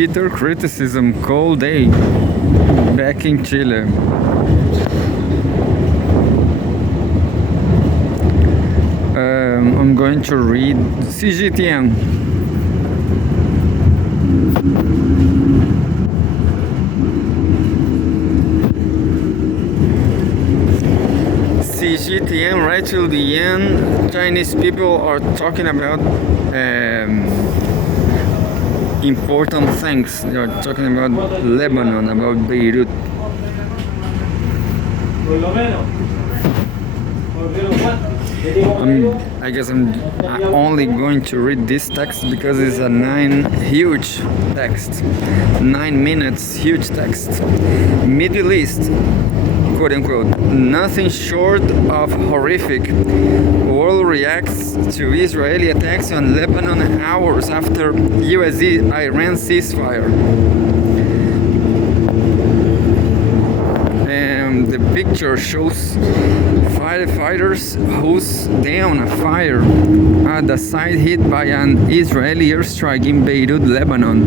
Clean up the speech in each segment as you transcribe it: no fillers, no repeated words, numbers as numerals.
bitter criticism cold day back in Chile. I'm going to read Cgtn. Cgtn right till the end. Chinese people are talking about important things. They are talking about Lebanon, about Beirut. I guess I'm only going to read this text because it's a 9 text. 9 minutes, huge text. Middle East, quote unquote, nothing short of horrific. World reacts to Israeli attacks on Lebanon hours after US-Iran ceasefire. The picture shows firefighters hose down a fire at the site hit by an Israeli airstrike in Beirut, Lebanon.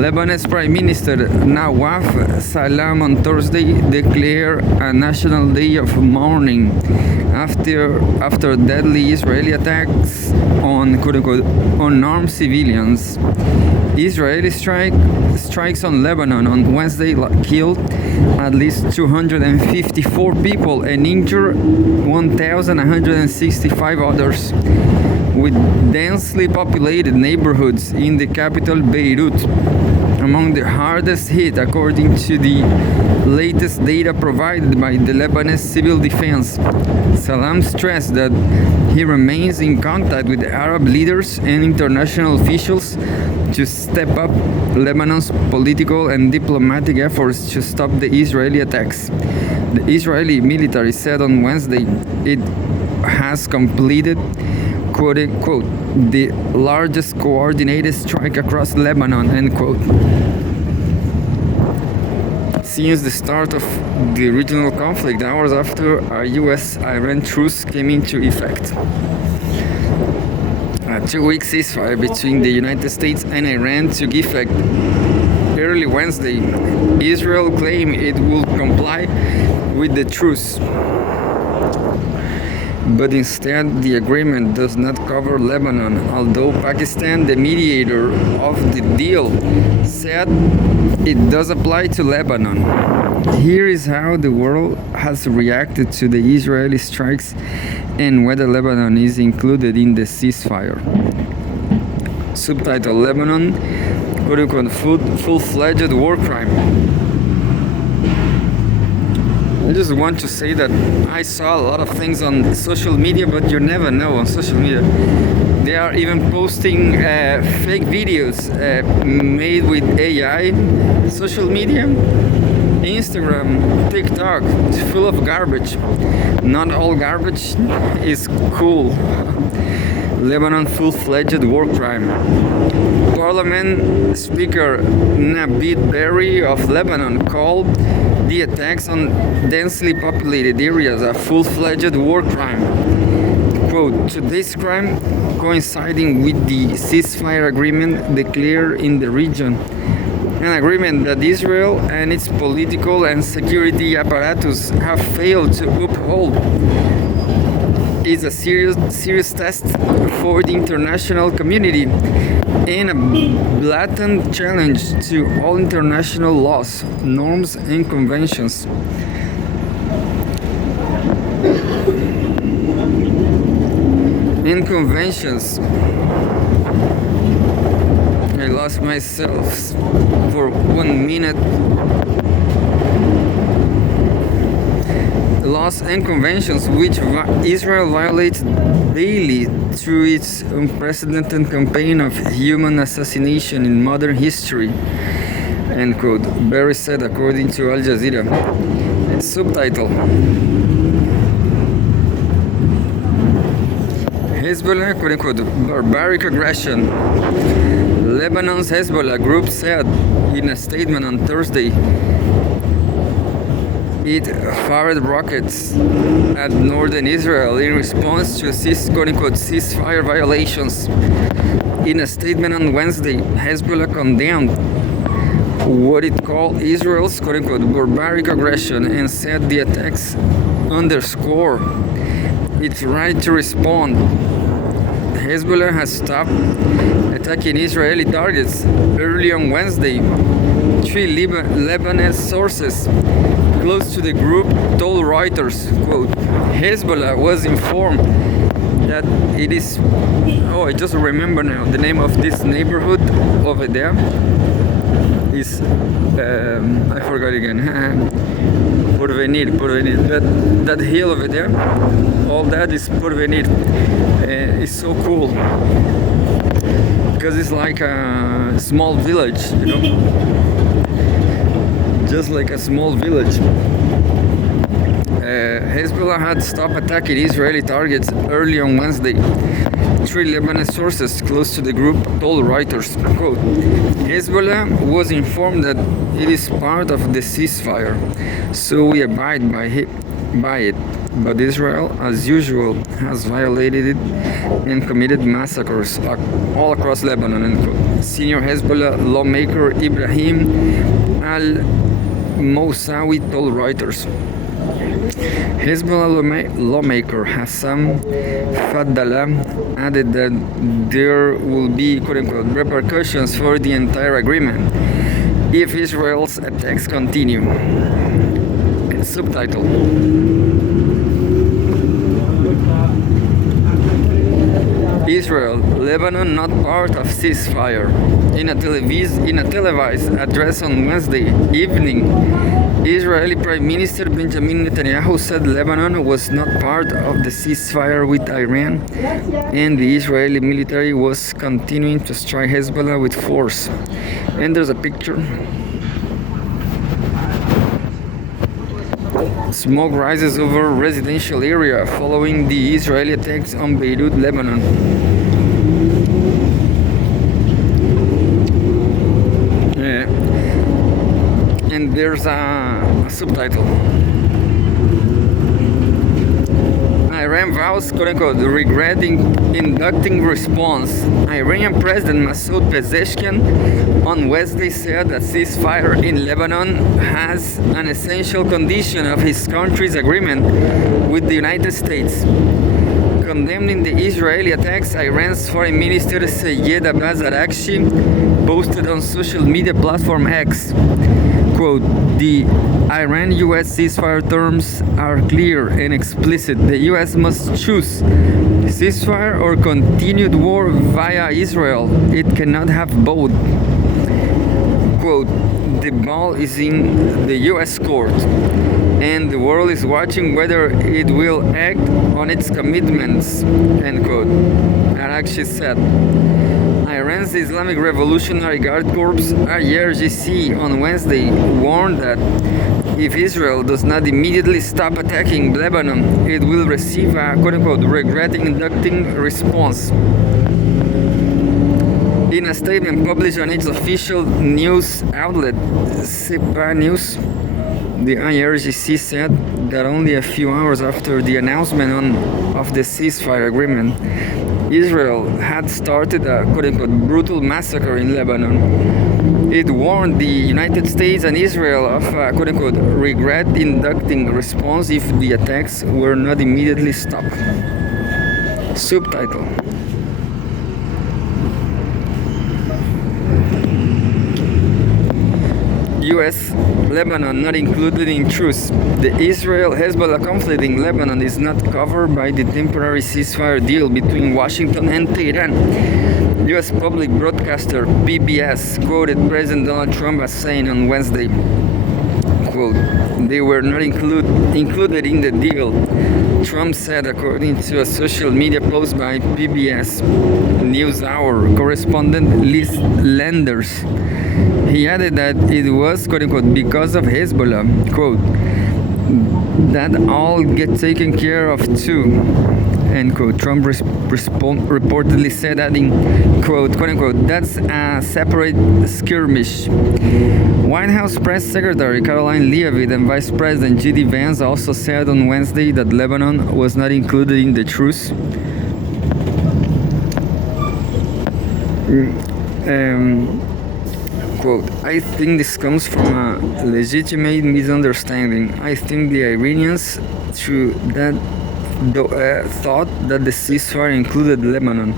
Lebanon's Prime Minister Nawaf Salam on Thursday declared a national day of mourning after deadly Israeli attacks on quote-unquote unarmed civilians. Israeli strikes on Lebanon on Wednesday killed at least 254 people and injured 1,165 others, with densely populated neighborhoods in the capital Beirut among the hardest hit, according to the latest data provided by the Lebanese Civil Defense. Salam stressed that he remains in contact with Arab leaders and international officials to step up Lebanon's political and diplomatic efforts to stop the Israeli attacks. The Israeli military said on Wednesday it has completed, quote unquote, the largest coordinated strike across Lebanon, end quote, since the start of the regional conflict, hours after a US-Iran truce came into effect. A 2-week ceasefire between the United States and Iran took effect early Wednesday. Israel claimed it would comply with the truce, but instead the agreement does not cover Lebanon, although Pakistan, the mediator of the deal, said it does apply to Lebanon. Here is how the world has reacted to the Israeli strikes and whether Lebanon is included in the ceasefire. Subtitle: Lebanon, quote-unquote, full-fledged war crime. I just want to say that I saw a lot of things on social media, but you never know on social media. They are even posting fake videos made with AI. Social media, Instagram, TikTok, it's full of garbage. Not all garbage is cool. Lebanon full-fledged war crime. Parliament Speaker Nabil Berri of Lebanon called the attacks on densely populated areas a full-fledged war crime. Quote, today's crime coinciding with the ceasefire agreement declared in the region, an agreement that Israel and its political and security apparatus have failed to uphold, is a serious test for the international community and a blatant challenge to all international laws, norms, and conventions. I lost myself for 1 minute. Laws and conventions which Israel violates daily through its unprecedented campaign of human assassination in modern history, end quote, Berry said according to Al Jazeera. Subtitle: Hezbollah, quote unquote, barbaric aggression. Lebanon's Hezbollah group said in a statement on Thursday it fired rockets at northern Israel in response to quote unquote ceasefire violations. In a statement on Wednesday, Hezbollah condemned what it called Israel's quote-unquote barbaric aggression and said the attacks underscore its right to respond. Hezbollah has stopped attacking Israeli targets. Early on Wednesday, three Lebanese sources close to the group told Reuters, quote, Hezbollah was informed that it is, I just remember now, the name of this neighborhood over there is, I forgot again, Porvenir, that hill over there, all that is Porvenir. It's so cool because it's like a small village, just like a small village. Hezbollah had stopped attacking Israeli targets early on Wednesday. Three Lebanese sources close to the group told Reuters, quote, Hezbollah was informed that it is part of the ceasefire, so we abide by it. But Israel, as usual, has violated it and committed massacres all across Lebanon, end quote. Senior Hezbollah lawmaker Ibrahim al-Moussawi told Reuters. Hezbollah lawmaker Hassan Fadlallah added that there will be quote-unquote repercussions for the entire agreement if Israel's attacks continue. Subtitle: Israel, Lebanon not part of ceasefire. In a televised address on Wednesday evening, Israeli Prime Minister Benjamin Netanyahu said Lebanon was not part of the ceasefire with Iran, and the Israeli military was continuing to strike Hezbollah with force. And there's a picture. Smoke rises over residential area following the Israeli attacks on Beirut, Lebanon. And there's a subtitle. Iran vows, quote-unquote, regretting inducting response. Iranian President Masoud Pezeshkian on Wednesday said that ceasefire in Lebanon has an essential condition of his country's agreement with the United States. Condemning the Israeli attacks, Iran's Foreign Minister Sayed Abbas Araghchi posted on social media platform X, quote, the Iran-US ceasefire terms are clear and explicit. The US must choose ceasefire or continued war via Israel. It cannot have both. Quote, the ball is in the US court, and the world is watching whether it will act on its commitments, end quote, Araghchi said. Iran's Islamic Revolutionary Guard Corps, IRGC, on Wednesday warned that if Israel does not immediately stop attacking Lebanon, it will receive a quote-unquote regretting inducting response. In a statement published on its official news outlet, Sepa News, the IRGC said that only a few hours after the announcement of the ceasefire agreement, Israel had started a quote-unquote brutal massacre in Lebanon. It warned the United States and Israel of a quote-unquote regret inducting response if the attacks were not immediately stopped. Subtitle: US, Lebanon not included in truce. The Israel-Hezbollah conflict in Lebanon is not covered by the temporary ceasefire deal between Washington and Tehran. US public broadcaster PBS quoted President Donald Trump as saying on Wednesday, quote, they were not included in the deal, Trump said according to a social media post by PBS NewsHour correspondent Liz Landers. He added that it was, quote-unquote, because of Hezbollah, quote, that all get taken care of too, end quote. Trump reportedly said, adding, quote-unquote, that's a separate skirmish. White House Press Secretary Caroline Leavitt and Vice President J.D. Vance also said on Wednesday that Lebanon was not included in the truce. Um, Quote, I think this comes from a legitimate misunderstanding. I think the Iranians, through that, thought that the ceasefire included Lebanon,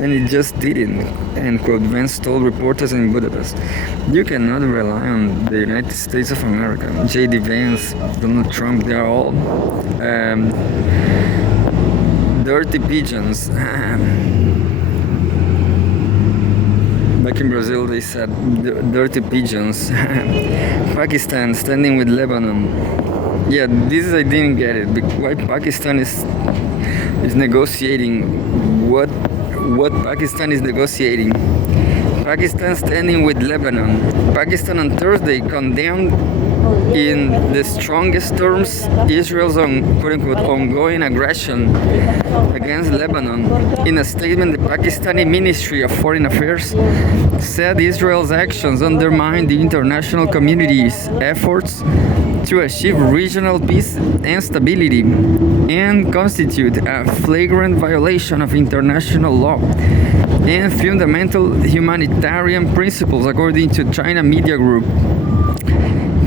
and it just didn't, end quote, Vance told reporters in Budapest. You cannot rely on the United States of America. J.D. Vance, Donald Trump, they are all dirty pigeons. Back in Brazil, they said dirty pigeons. Pakistan standing with Lebanon. Yeah, this I didn't get it. Why Pakistan is negotiating? What Pakistan is negotiating? Pakistan standing with Lebanon. Pakistan on Thursday condemned in the strongest terms Israel's quote-unquote ongoing aggression against Lebanon. In a statement, the Pakistani Ministry of Foreign Affairs said Israel's actions undermine the international community's efforts to achieve regional peace and stability and constitute a flagrant violation of international law and fundamental humanitarian principles, according to China Media Group.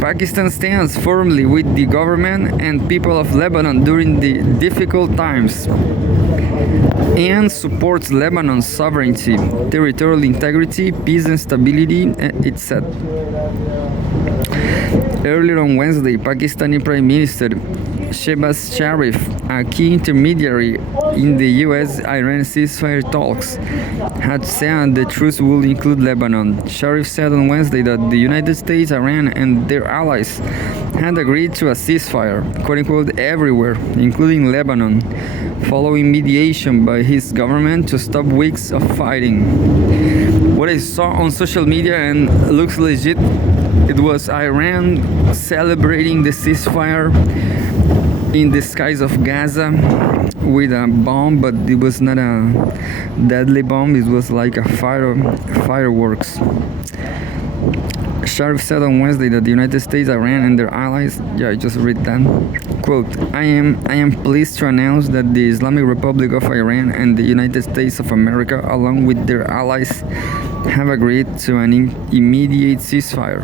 Pakistan stands firmly with the government and people of Lebanon during the difficult times and supports Lebanon's sovereignty, territorial integrity, peace and stability, it said. Earlier on Wednesday, Pakistani Prime Minister Shehbaz Sharif, a key intermediary in the US-Iran ceasefire talks, had said the truce would include Lebanon. Sharif said on Wednesday that the United States, Iran, and their allies had agreed to a ceasefire, quote-unquote, everywhere, including Lebanon, following mediation by his government to stop weeks of fighting. What I saw on social media and looks legit, it was Iran celebrating the ceasefire in the skies of Gaza with a bomb, but it was not a deadly bomb, it was like a fireworks. Sharif said on Wednesday that the United States, Iran, and their allies, I just read that, quote, I am pleased to announce that the Islamic Republic of Iran and the United States of America, along with their allies, have agreed to an immediate ceasefire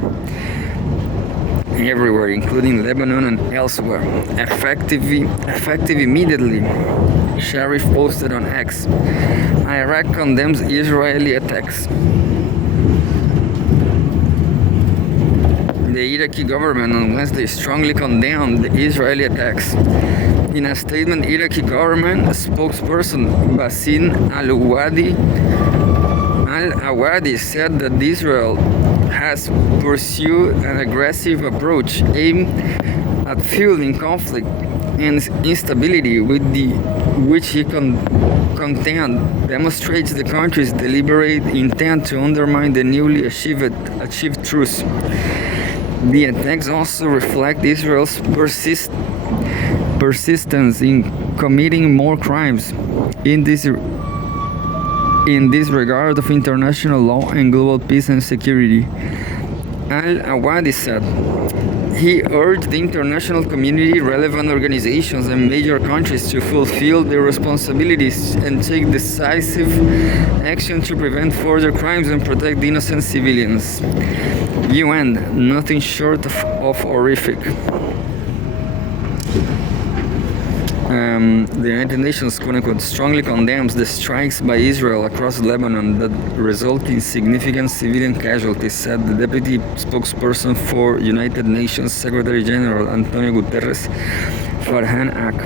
everywhere, including Lebanon and elsewhere, effective immediately, Sharif posted on X. Iraq condemns Israeli attacks. The Iraqi government on Wednesday strongly condemned the Israeli attacks. In a statement, Iraqi government spokesperson Basim Al-Awadi said that Israel has pursued an aggressive approach aimed at fueling conflict and instability which he contend demonstrates the country's deliberate intent to undermine the newly achieved truce. The attacks also reflect Israel's persistence in committing more crimes in disregard of international law and global peace and security. Al-Awadi said. He urged the international community, relevant organizations, and major countries to fulfill their responsibilities and take decisive action to prevent further crimes and protect innocent civilians. UN, nothing short of horrific. The United Nations, quote-unquote, strongly condemns the strikes by Israel across Lebanon that result in significant civilian casualties, said the deputy spokesperson for United Nations Secretary General Antonio Guterres, Farhan Ak.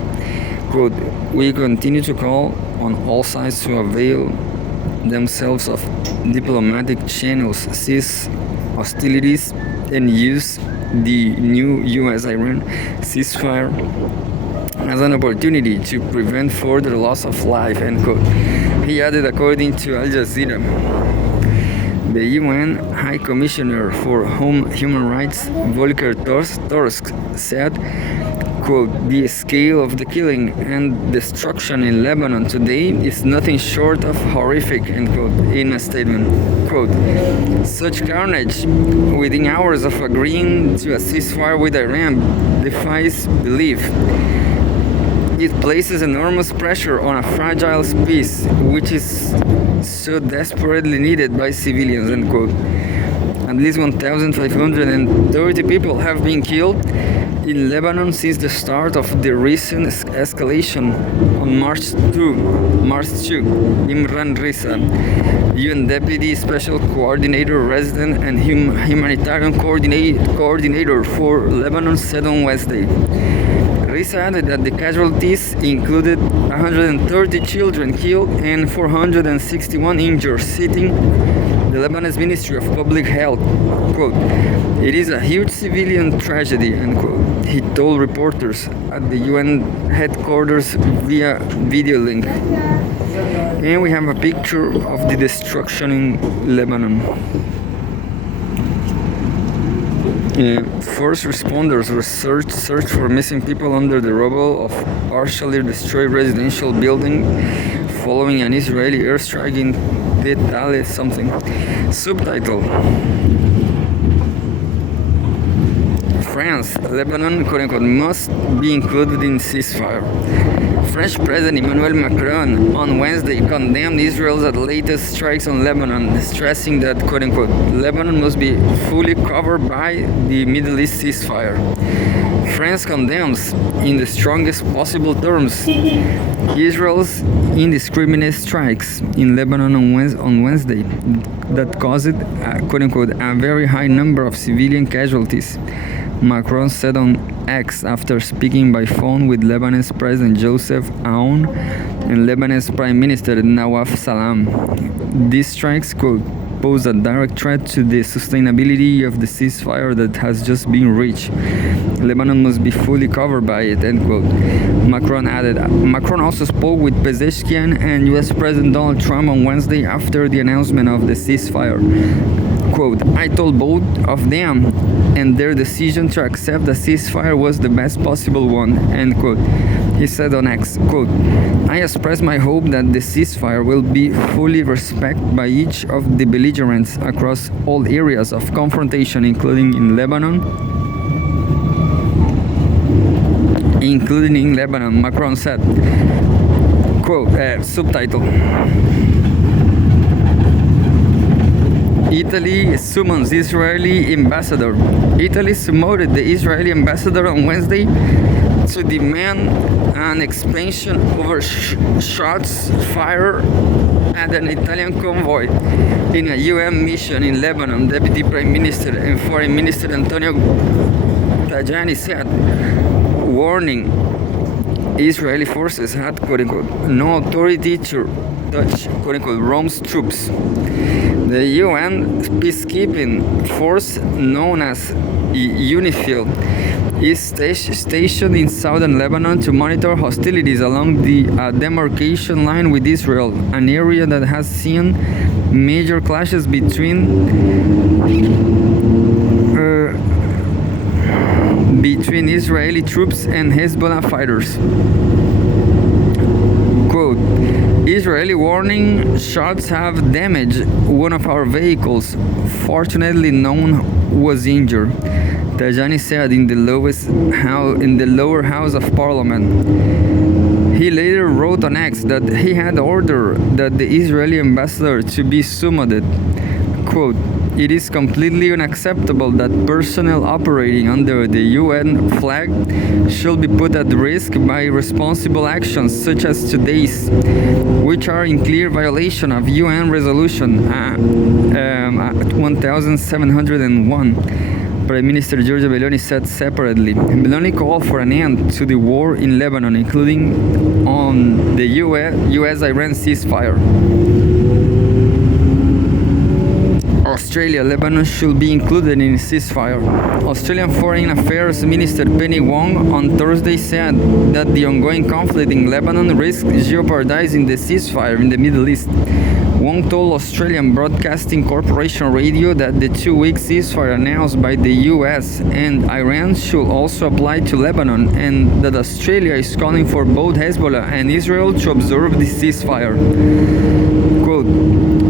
Quote, we continue to call on all sides to avail themselves of diplomatic channels, cease hostilities, and use the new US-Iran ceasefire as an opportunity to prevent further loss of life, end quote. He added, according to Al Jazeera, the UN High Commissioner for Human Rights, Volker Turk, said, quote, the scale of the killing and destruction in Lebanon today is nothing short of horrific, end quote, in a statement. Quote, such carnage within hours of agreeing to a ceasefire with Iran defies belief. It places enormous pressure on a fragile peace, which is so desperately needed by civilians, end quote. At least 1,530 people have been killed in Lebanon since the start of the recent escalation on March 2. Imran Rissa, UN Deputy Special Coordinator, Resident and Humanitarian Coordinator for Lebanon, said on Wednesday. Rissa added that the casualties included 130 children killed and 461 injured, citing the Lebanese Ministry of Public Health. Quote, "It is a huge civilian tragedy," end quote, he told reporters at the UN headquarters via video link. And we have a picture of the destruction in Lebanon. First responders searched for missing people under the rubble of partially destroyed residential building following an Israeli airstrike in Betale something. Subtitle: France, Lebanon, quote unquote, must be included in ceasefire. French President Emmanuel Macron on Wednesday condemned Israel's latest strikes on Lebanon, stressing that, quote unquote, Lebanon must be fully covered by the Middle East ceasefire. France condemns, in the strongest possible terms, Israel's indiscriminate strikes in Lebanon on Wednesday that caused, quote unquote, a very high number of civilian casualties, Macron said on X after speaking by phone with Lebanese President Joseph Aoun and Lebanese Prime Minister Nawaf Salam. These strikes, quote, pose a direct threat to the sustainability of the ceasefire that has just been reached. Lebanon must be fully covered by it, end quote. Macron added. Macron also spoke with Pezeshkian and US President Donald Trump on Wednesday after the announcement of the ceasefire. Quote, "I told both of them and their decision to accept the ceasefire was the best possible one," end quote. He said on X, quote, "I express my hope that the ceasefire will be fully respected by each of the belligerents across all areas of confrontation, including in Lebanon, Macron said. Quote, subtitle: Italy summons Israeli ambassador. Italy summoned the Israeli ambassador on Wednesday to demand an expansion over shots fired at an Italian convoy in a UN mission in Lebanon. Deputy Prime Minister and Foreign Minister Antonio Tajani said, warning Israeli forces had, quote unquote, no authority to touch, quote unquote, Rome's troops. The UN peacekeeping force known as UNIFIL is stationed in southern Lebanon to monitor hostilities along the demarcation line with Israel, an area that has seen major clashes between Israeli troops and Hezbollah fighters. Quote, Israeli warning shots have damaged one of our vehicles. Fortunately, no one was injured, Tajani said in the lower house of parliament. He later wrote on X that he had ordered that the Israeli ambassador to be summoned. Quote, it is completely unacceptable that personnel operating under the UN flag should be put at risk by irresponsible actions such as today's, which are in clear violation of UN Resolution 1701. Prime Minister Giorgia Meloni said separately. Meloni called for an end to the war in Lebanon, including on the US-Iran ceasefire. Australia, Lebanon should be included in a ceasefire. Australian Foreign Affairs Minister Penny Wong on Thursday said that the ongoing conflict in Lebanon risks jeopardizing the ceasefire in the Middle East. Wong told Australian Broadcasting Corporation Radio that the 2-week ceasefire announced by the US and Iran should also apply to Lebanon, and that Australia is calling for both Hezbollah and Israel to observe the ceasefire. Quote,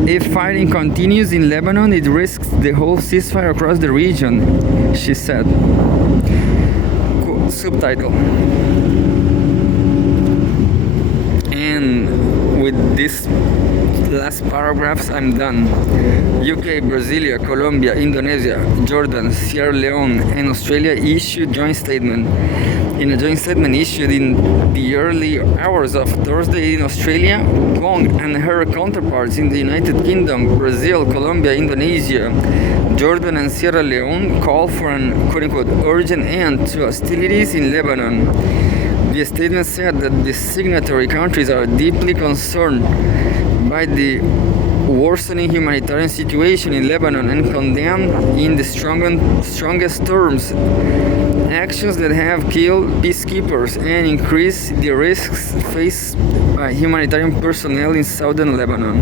if fighting continues in Lebanon, it risks the whole ceasefire across the region, she said. Quote, subtitle. And with this last paragraphs, I'm done. UK, Brasilia, Colombia, Indonesia, Jordan, Sierra Leone, and Australia issued joint statement. In a joint statement issued in the early hours of Thursday in Australia, Wong and her counterparts in the United Kingdom, Brazil, Colombia, Indonesia, Jordan, and Sierra Leone called for an quote-unquote urgent end to hostilities in Lebanon. The statement said that the signatory countries are deeply concerned by the worsening humanitarian situation in Lebanon and condemned in the strongest terms actions that have killed peacekeepers and increased the risks faced by humanitarian personnel in southern Lebanon.